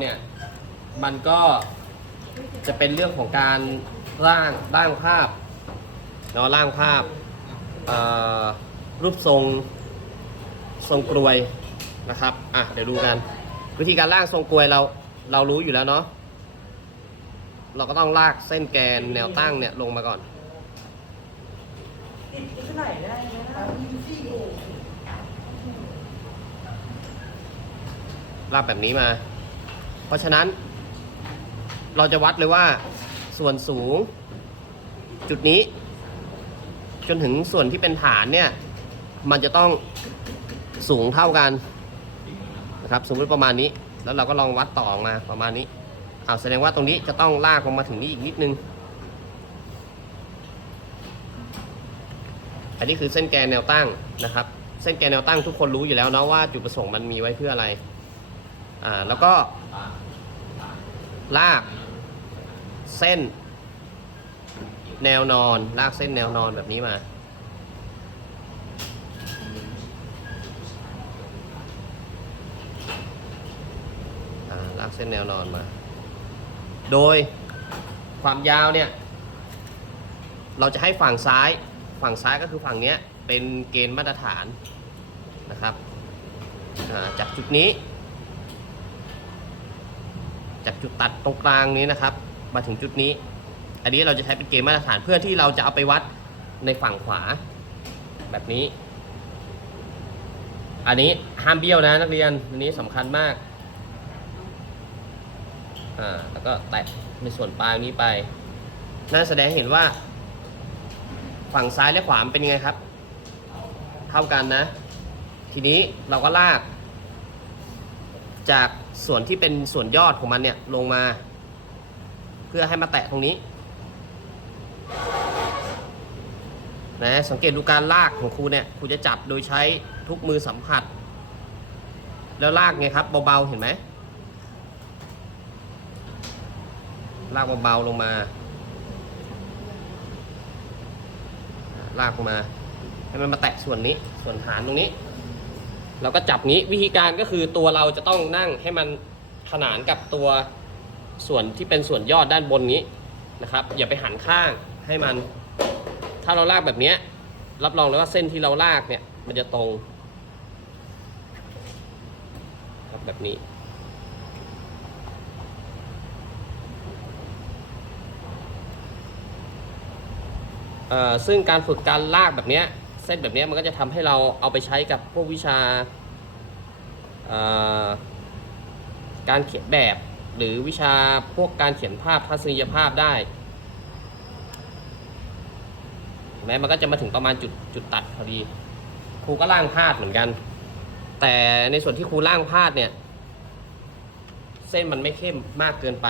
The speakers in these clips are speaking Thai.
เนี่ยมันก็จะเป็นเรื่องของการร่างร่างภาพเนาะร่างภาพรูปทรงทรงกลวยนะครับอะเดี๋ยวดูกัน วิธีการร่างทรงกลวยเราเรารู้อยู่แล้วเนาะเราก็ต้องลากเส้นแกนแนวตั้งเนี่ยลงมาก่อนลากแบบนี้มา เพราะฉะนั้น เราจะวัดเลยว่าส่วนสูง จุดนี้ จนถึงส่วนที่เป็นฐานเนี่ย มันจะต้องสูงเท่ากันนะครับสูงปประมาณนี้ แล้วเราก็ลองวัดต่อมาประมาณนี้เอาแสดงว่าตรงนี้จะต้องลากลงมาถึงนี้อีกนิดนึง อันนี้คือเส้นแกนแนวตั้งนะครับ เส้นแกนแนวตั้งทุกคนรู้อยู่แล้วเนาะว่าจุดประสงค์มันมีไว้เพื่ออะไร อ่า แล้วก็ ลาก เส้น แนวนอน ลากเส้นแนวนอนแบบนี้มา ลากเส้นแนวนอนมา โดยความยาวเนี่ย เราจะให้ฝั่งซ้าย ฝั่งซ้ายก็คือฝั่งเนี้ย เป็นเกณฑ์มาตรฐานนะครับ จากจุดนี้ จากจุดตัดตรงกลางนี้นะครับ มาถึงจุดนี้ อันนี้เราจะใช้เป็นเกณฑ์มาตรฐานเพื่อที่เราจะเอาไปวัดในฝั่งขวา แบบนี้ อันนี้ห้ามเบี้ยวนะนักเรียน อันนี้สำคัญมาก อ่า แล้วก็แตะในส่วนปลายนี้ไป นั่นแสดงเห็นว่า ฝั่งซ้ายและขวามันเป็นยังไงครับ เท่ากันนะ ทีนี้เราก็ลากจาก ส่วนที่เป็นส่วนยอดของมันเนี่ยลงมา เพื่อให้มาแตะตรงนี้นะสังเกตดูการลากของครูเนี่ยครูจะจับโดยใช้ทุกมือสัมผัส แล้วลากไงครับเบาๆเห็นไหมลากเบาๆลงมา ลากลงมา ให้มันมาแตะส่วนนี้ส่วนฐานตรงนี้ เราก็จับนี้วิธีการก็คือตัวเราจะต้องนั่งให้มันขนานกับตัวส่วนที่เป็นส่วนยอดด้านบนนี้นะครับ อย่าไปหันข้างให้มัน ถ้าเราลากแบบนี้รับรองเลยว่าเส้นที่เราลากเนี่ย มันจะตรงครับแบบนี้ ซึ่งการฝึกการลากแบบนี้ เส้นแบบนี้มันก็จะทำให้เราเอาไปใช้กับพวกวิชา การเขียนแบบ หรือวิชาพวกการเขียนภาพทัศนียภาพได้เห็นไหมมันก็จะมาถึงประมาณจุดจุดตัดพอดี ครูก็ล่างพาดเหมือนกัน แต่ในส่วนที่ครูล่างพาดเนี่ย เส้นมันไม่เข้มมากเกินไป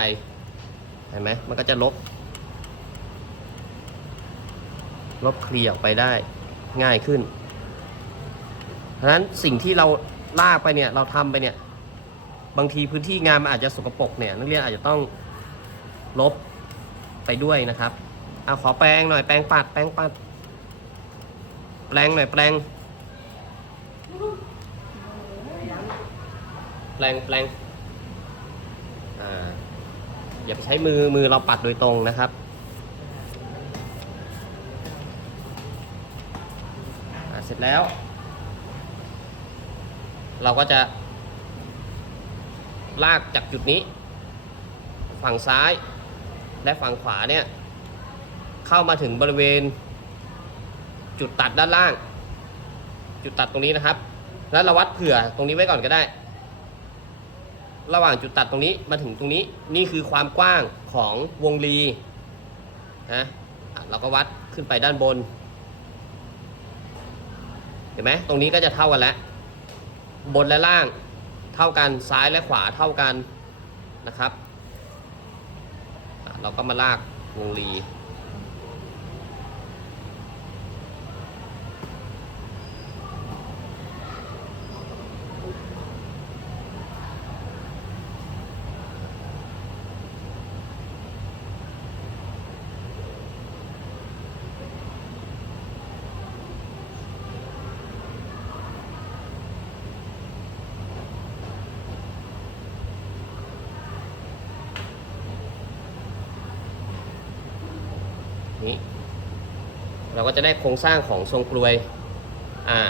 เห็นไหมมันก็จะลบ ลบเคลียร์ออกไปได้ ง่ายขึ้นเพราะฉะนั้นสิ่งที่เราลากไปเนี่ยเราทำไปเนี่ย บางทีพื้นที่งานมันอาจจะสกปรกเนี่ย นักเรียนอาจจะต้องลบไปด้วยนะครับเอาขอแปรงหน่อยแปรงปัดแปรงปัด แปรงหน่อยแปรงแปรงแปรงอ่าอย่าไปใช้มือมือเราปัดโดยตรงนะครับ อ่าเส ร็จแล้ว เราก็จะลากจากจุดนี้ ฝั่งซ้ายและฝั่งขวาเนี่ย เข้ามาถึงบริเวณ จุดตัดด้านล่าง จุดตัดตรงนี้นะครับ แล้วเราวัดเผื่อตรงนี้ไว้ก่อนก็ได้ ระหว่างจุดตัดตรงนี้มาถึงตรงนี้นี่คือความกว้างของวงรีนะอะเราก็วัดขึ้นไปด้านบน เห็นไหมตรงนี้ก็จะเท่ากันแล้ว บนและล่างเท่ากันซ้ายและขวาเท่ากันนะครับ เราก็มาลากวงรี เราก็จะได้โครงสร้างของทรงกลวยอ่า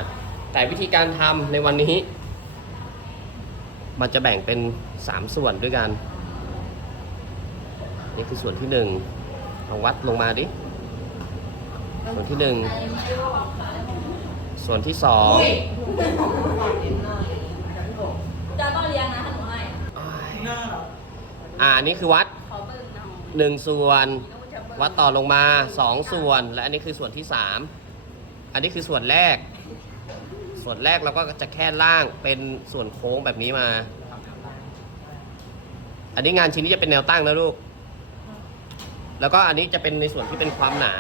แต่วิธีการทำในวันนี้ มันจะแบ่งเป็น 3 ส่วนด้วยกัน นี่คือส่วนที่1ลองวัดลงมาดิ ส่วนที่ 1 ส่วนที่ 2จะต้องเลี้ยงนะถ้าหนูให้หน้าเหรออ่าอันนี้คือวัดขอเบิ้งนะหนึ่งส่วนหนูจะเบิ้ง วัดต่อลงมาสองส่วน และอันนี้คือส่วนที่สามอันนี้คือส่วนแรก ส่วนแรกเราก็จะแค่ล่างเป็นส่วนโค้งแบบนี้มา อันนี้งานชิ้นนี้จะเป็นแนวตั้งนะลูก แล้วก็อันนี้จะเป็นในส่วนที่เป็นความหนา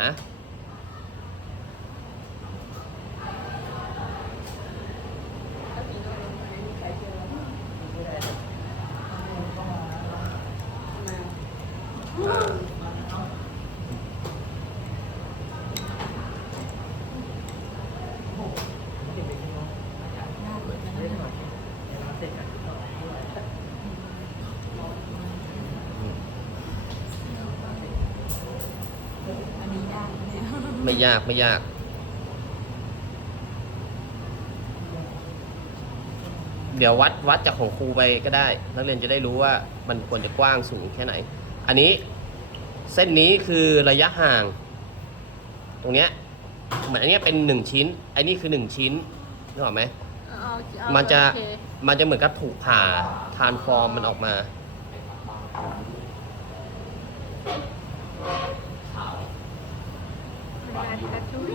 อันนี้ได้เนี่ย ไม่ยากไม่ยาก เดี๋ยววัดวัดจากของครูไปก็ได้ นักเรียนจะได้รู้ว่ามันควรจะกว้างสูงแค่ไหน อันนี้เส้นนี้คือระยะห่าง ตรงเนี้ยเหมือนอันเนี้ยเป็นหนึ่งชิ้นอันนี้คือหนึ่งชิ้นนึกออกไหมเอาเอามันจะโอเคมันจะเหมือนกับถูกผ่าทานฟอร์มมันออกมา งานกระชุ่ย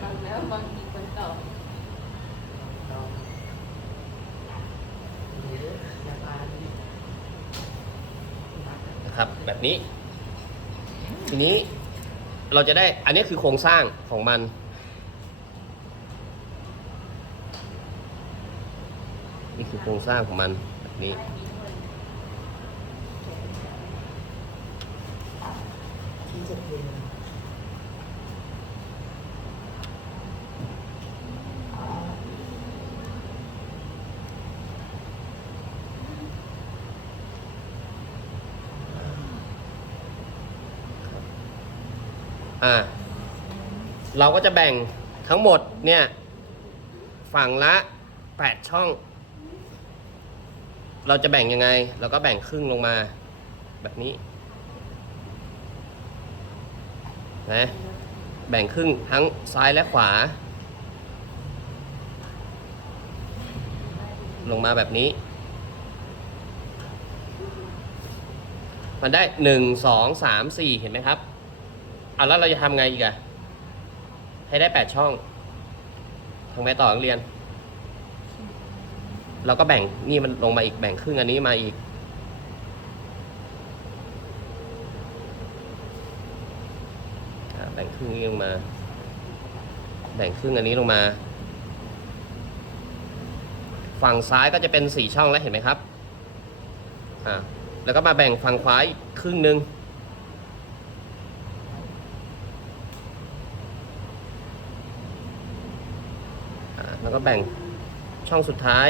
ฟังแล้วบางทีคนตอบ นะครับ แบบนี้ ทีนี้เราจะได้อันนี้คือโครงสร้างของมัน นี่คือโครงสร้างของมันแบบนี้ ที่จะเพลง อ่าเราก็จะแบ่งทั้งหมดเนี่ย ฝั่งละ 8 ช่อง เราจะแบ่งยังไง เราก็แบ่งครึ่งลงมา แบบนี้นะแบ่งครึ่งทั้งซ้ายและขวา ลงมาแบบนี้ มันได้หนึ่งสองสามสี่เห็นไหมครับ อะแล้วเราจะทำไงอีกอะให้ได้แปดช่องทำไงต่อนักเรียน เราก็แบ่งนี่มันลงมาอีกแบ่งครึ่งอันนี้มาอีก แบ่งครึ่งนี้ลงมา แบ่งครึ่งอันนี้ลงมา ฝั่งซ้ายก็จะเป็นสี่ช่องแล้วเห็นไหมครับอ่าแล้วก็มาแบ่งฝั่งขวาอีกครึ่งหนึ่งอ่าแล้ว ก็แบ่งช่องสุดท้าย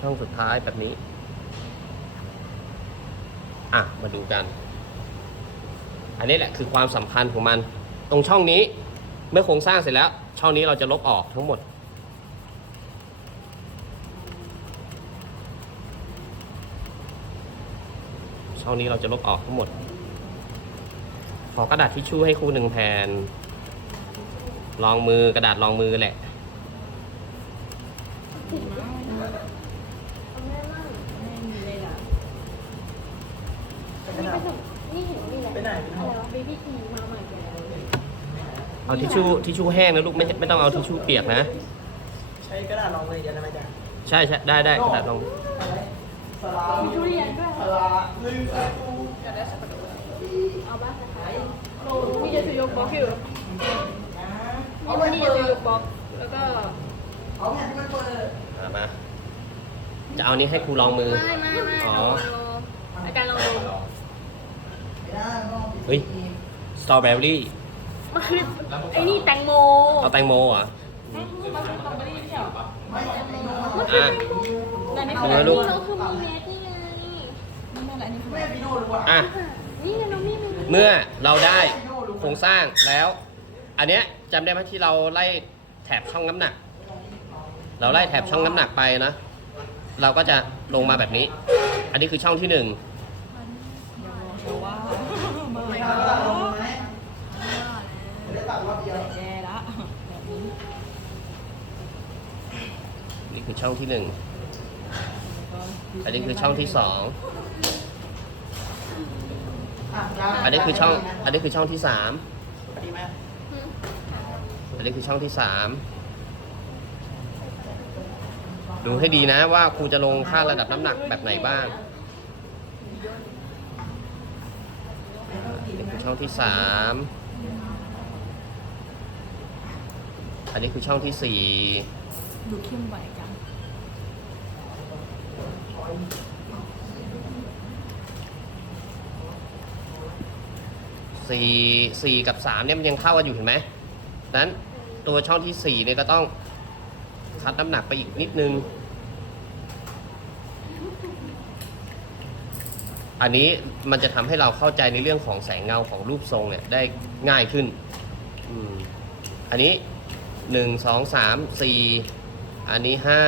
ช่องสุดท้ายแบบนี้ อะ มาดูกัน อันนี้แหละคือความสัมพันธ์ของมัน ตรงช่องนี้เมื่อโครงสร้างเสร็จแล้ว ช่องนี้เราจะลบออกทั้งหมดช่องนี้เราจะลบออกทั้งหมด ขอกระดาษทิชชู่ให้ครูหนึ่งแผ่นรองมือกระดาษรองมือแหละไม่มีเลยเหรอไปไหนนี่เห็นนี่แหละไปไหนอะไรวะเบบี้ทีมาใหม่เลยเอาทิชชู่ทิชชู่แห้งนะลูกไม่ไม่ต้องเอาทิชชู่เปียกนะ ใช้กระดาษรองเลยจะได้ไหมจ๊ะใช่ใช่ได้ได้กระดาษรอง สลามีทุเรียนด้วย สลาลืมประตู เอาบ้างนะคะ โอ้พี่จะซื้อยกบล็อกอยู่นะนี่วันนี้จะซื้อยกบล็อกแล้วก็เอาแผ่นที่มันเปิดอะมา จะเอานี้ให้ครูลองมือ ไม่ไม่ไม่อ๋อ เอาอาจารย์ลองดูไม่ได้ต้องเฮ้ย สตรอเบอรี่ มันคือไอ้นี่แตงโมเอาแตงโมเหรอมันคือสตรอเบอรี่ไม่ใช่เหรอไม่ไม่โน่อะ แต่นี่เอาคือไว้ลูกเราคือมีเน็ตนี่ไงนี่นั่นแหละนี่คือแม่พี่โน่รู้ว่าอะ นี่ไงน้องมีมี เมื่อเราได้โครงสร้างแล้ว อันเนี้ยจำได้ไหมที่เราไล่แถบช่องน้ำหนัก เราไล่แถบช่องน้ำหนักไปนะ เราก็จะลงมาแบบนี้ อันนี้คือช่องที่หนึ่งเดี๋ยวว่าไม่เอาแล้วไหมได้ตัดรอบเดียวแย่ละแบบนี้นี่คือช่องที่หนึ่งอันนี้คือช่องที่สอง อันนี้คือช่อง อันนี้คือช่องที่สามดีไหมอันนี้คือช่องที่สามดูให้ดีนะว่าครูจะลงค่าระดับน้ำหนักแบบไหนบ้างอันนี้คือช่องที่สามอันนี้คือช่องที่สี่ดูเข้มไหวจัง สี่สี่กับสามเนี่ยมันยังเท่ากันอยู่เห็นไหมนั้นตัวช่องที่สี่เนี่ยก็ต้องคัดน้ำหนักไปอีกนิดนึง อันนี้มันจะทำให้เราเข้าใจในเรื่องของแสงเงาของรูปทรงเนี่ยได้ง่ายขึ้นอันนี้หนึ่งสองสามสี่อันนี้ห้า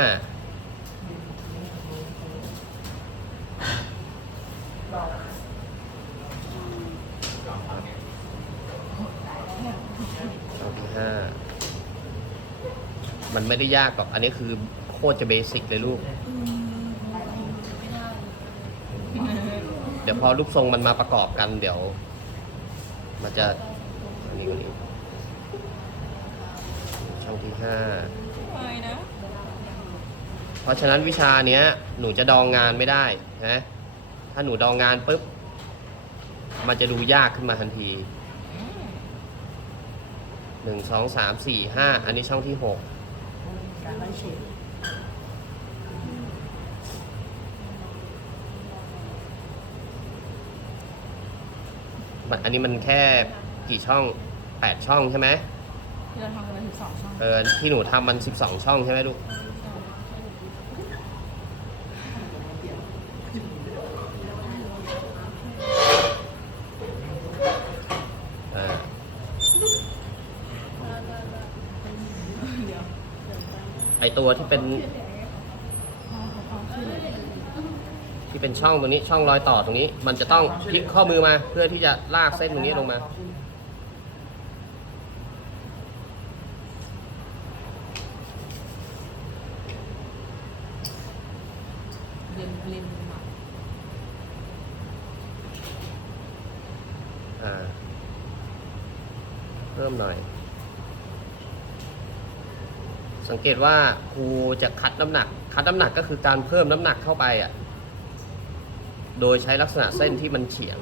ช่องที่ห้า มันไม่ได้ยากหรอกอันนี้คือโคตรจะเบสิกเลยลูก เดี๋ยวพอรูปทรงมันมาประกอบกัน เดี๋ยว มันจะอันนี้กว่านี้ ช่องที่ห้าไม่นะเพราะฉะนั้นวิชาเนี้ย หนูจะดองงานไม่ได้นะถ้าหนูดองงานปุ๊บ มันจะดูยากขึ้นมาทันทีหนึ่งสองสามสี่ห้าอันนี้ช่องที่หก การไล่เฉดมันอันนี้มันแค่กี่ช่องแปดช่องใช่ไหมที่เราทำกันเป็นสิบสองช่อง เออที่หนูทำมันสิบสองช่องใช่ไหมลูก อ่า เดี๋ยว ไอตัวที่เป็น ที่เป็นช่องตรงนี้ช่องรอยต่อตรงนี้ มันจะต้องพลิกข้อมือมา เพื่อที่จะลากเส้นตรงนี้ลงมาเริ่มหน่อย สังเกตว่าครูจะคัดน้ำหนัก คัดน้ำหนักก็คือการเพิ่มน้ำหนักเข้าไปอะ โดยใช้ลักษณะเส้นที่มันเฉียง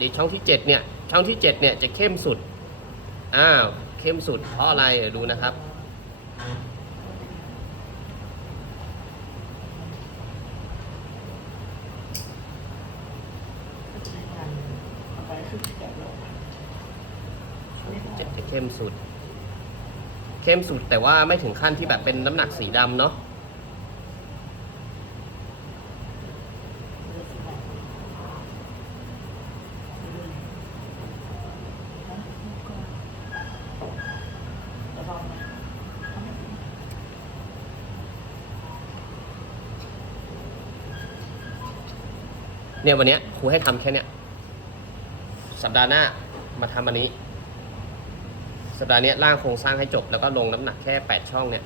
ดีช่องที่เจ็ดเนี่ย ช่องที่เจ็ดเนี่ยจะเข้มสุด อ้าว เข้มสุดเพราะอะไรเดี๋ยวดูนะครับ ไปคือแกะลง เจ็ดจะเข้ มสุด เข้มสุดแต่ว่าไม่ถึงขั้นที่แบบเป็นน้ำหนักสีดำเนาะเนี่ยวันนี้ครูให้ทำแค่เนี้ยสัปดาห์หน้ามาทำอันนี้ สัปดาห์นี้ยร่างโครงสร้างให้จบแล้วก็ลงน้ำหนักแค่แปดช่องเนี่ย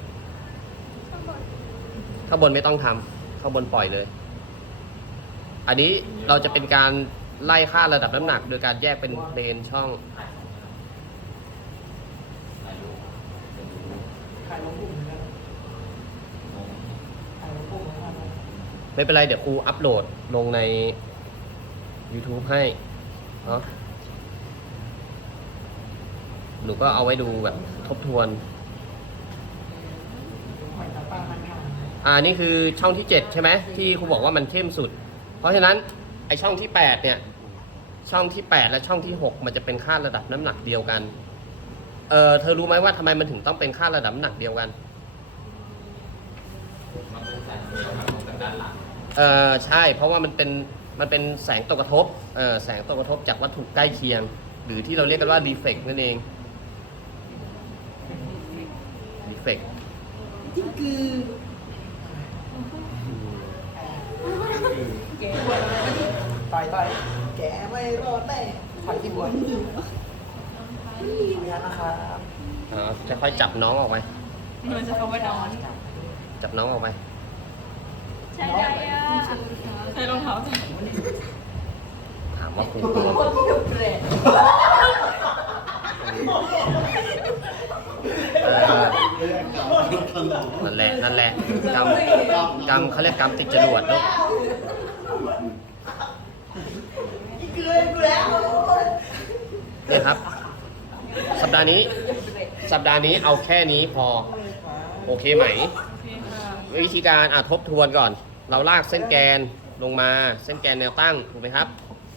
ข้างบนไม่ต้องทำข้างบนปล่อยเลย อันนี้เราจะเป็นการไล่ค่าระดับน้ำหนัก โดยการแยกเป็นเพลนช่อง ขายลงกลุ่มเหมือนกันขายลงกลุ่มเหมือนกันไม่เป็นไร เดี๋ยวครูอัปโหลดลงใน YouTube ให้เนาะ หนูก็เอาไว้ดูแบบทบทวนหอยตาปลามันค่ะอ่านี่คือช่องที่ 7 ใช่ไหมที่ครูบอกว่ามันเข้มสุด เพราะฉะนั้นไอช่องที่ 8 เนี่ย ช่องที่ 8 และช่องที่ 6 มันจะเป็นค่าระดับน้ำหนักเดียวกัน เออเธอรู้ไหมว่าทำไมมันถึงต้องเป็นค่าระดับน้ำหนักเดียวกันมันเป็นแสงเดียวกันจากด้านหลังเออใช่เพราะว่ามันเป็นมันเป็นแสงตกกระทบเออแสงตกกระทบจากวัตถุใกล้เคียง หรือที่เราเรียกกันว่ารีเฟกนั่นเองรี เฟกจิ้งกือแกปวดอะไรวะต่อยต่อยแกไม่รอดแน่ต่อยที่หัวนี่ขออนุญาตนะครับเออจะค่อยจับน้องออกไปมันจะเข้าไปนอน จับน้องออกไป ใช่ได้อะใส่รองเท้าใส่ถามว่าครูกลัว เปรต เออ นั่นแหละนั่นแหละกรรมกรรมเขาเรียกกรรมติดจรวดลูกจิ้งกือกูแล้วเนี่ยครับ สัปดาห์นี้ สัปดาห์นี้เอาแค่นี้พอ โอเคไหมโอเคค่ะวิธีการอะทบทวนก่อน เราลากเส้นแกนลงมาเส้นแกนแนวตั้งถูกไหมครับ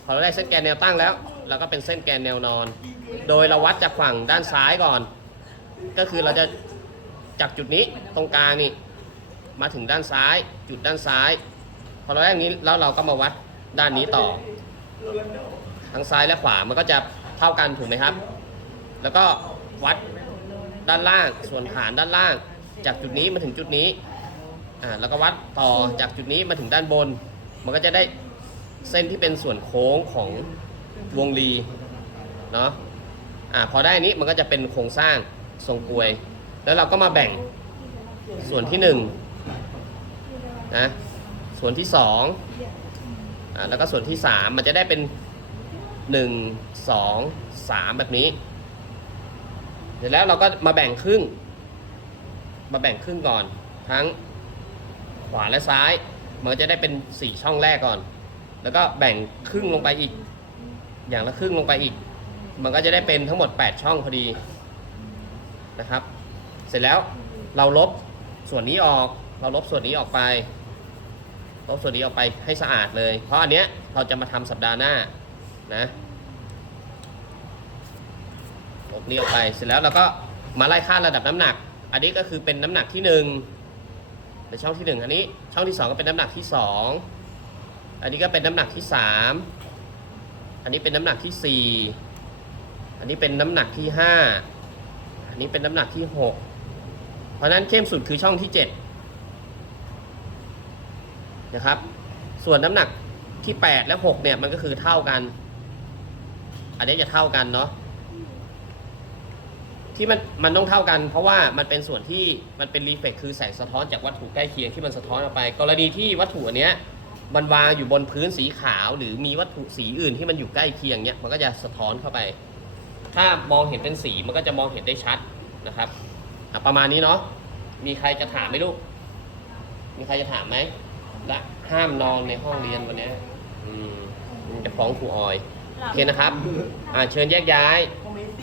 พอเราได้เส้นแกนแนวตั้งแล้วเราก็เป็นเส้นแกนแนวนอน โดยเราวัดจากฝั่งด้านซ้ายก่อน ก็คือเราจะ จากจุดนี้ตรงกลางนี่มาถึงด้านซ้าย จุดด้านซ้าย พอเราได้อย่างนี้แล้วเราก็มาวัดด้านนี้ต่อ ทั้งซ้ายและขวามันก็จะเท่ากันถูกไหมครับ แล้วก็วัดด้านล่างส่วนฐานด้านล่าง จากจุดนี้มาถึงจุดนี้อ่าแล้วก็วัดต่อจากจุดนี้มาถึงด้านบน มันก็จะได้เส้นที่เป็นส่วนโค้งของวงรีเนาะอ่าพอได้อันนี้มันก็จะเป็นโครงสร้างทรงกลวย แล้วเราก็มาแบ่งส่วนที่หนึ่งนะส่วนที่สองอ่าแล้วก็ส่วนที่สามมันจะได้เป็นหนึ่งสองสามแบบนี้ เสร็จแล้วเราก็มาแบ่งครึ่ง มาแบ่งครึ่งก่อน ทั้งขวาและซ้าย มันก็จะได้เป็น4ช่องแรกก่อน แล้วก็แบ่งครึ่งลงไปอีก อย่างละครึ่งลงไปอีก มันก็จะได้เป็นทั้งหมด 8 ช่องพอดีนะครับ เสร็จแล้วเราลบส่วนนี้ออก เราลบส่วนนี้ออกไป ลบส่วนนี้ออกไปให้สะอาดเลย เพราะอันเนี้ยเราจะมาทำสัปดาห์หน้านะลบนี้ออกไป เสร็จแล้วเราก็มาไล่ค่าระดับน้ำหนัก อันนี้ก็คือเป็นน้ำหนักที่หนึ่งในช่องที่หนึ่งอันนี้ช่องที่สองก็เป็นน้ำหนักที่สองอันนี้ก็เป็นน้ำหนักที่สามอันนี้เป็นน้ำหนักที่สี่อันนี้เป็นน้ำหนักที่ห้าอันนี้เป็นน้ำหนักที่หก เพราะนั้นเข้มสุดคือช่องที่เจ็ดนะครับ ส่วนน้ำหนักที่แปดและหกเนี่ยมันก็คือเท่ากัน อันนี้จะเท่ากันเนาะที่มันมันต้องเท่ากัน เพราะว่ามันเป็นส่วนที่มันเป็นรีเฟกคือแสงสะท้อนจากวัตถุใกล้เคียงที่มันสะท้อนออกไป กรณีที่วัตถุอันเนี้ยมันวางอยู่บนพื้นสีขาว หรือมีวัตถุสีอื่นที่มันอยู่ใกล้เคียงเนี้ยมันก็จะสะท้อนเข้าไป ถ้ามองเห็นเป็นสีมันก็จะมองเห็นได้ชัดนะครับ อะประมาณนี้เนาะมีใครจะถามไหมลูก มีใครจะถามไหมละห้ามนอนในห้องเรียนวันนี้อืมจะฟ้องครูออยโอเคนะครับ อ่าเชิญแยกย้ายคอเมนต์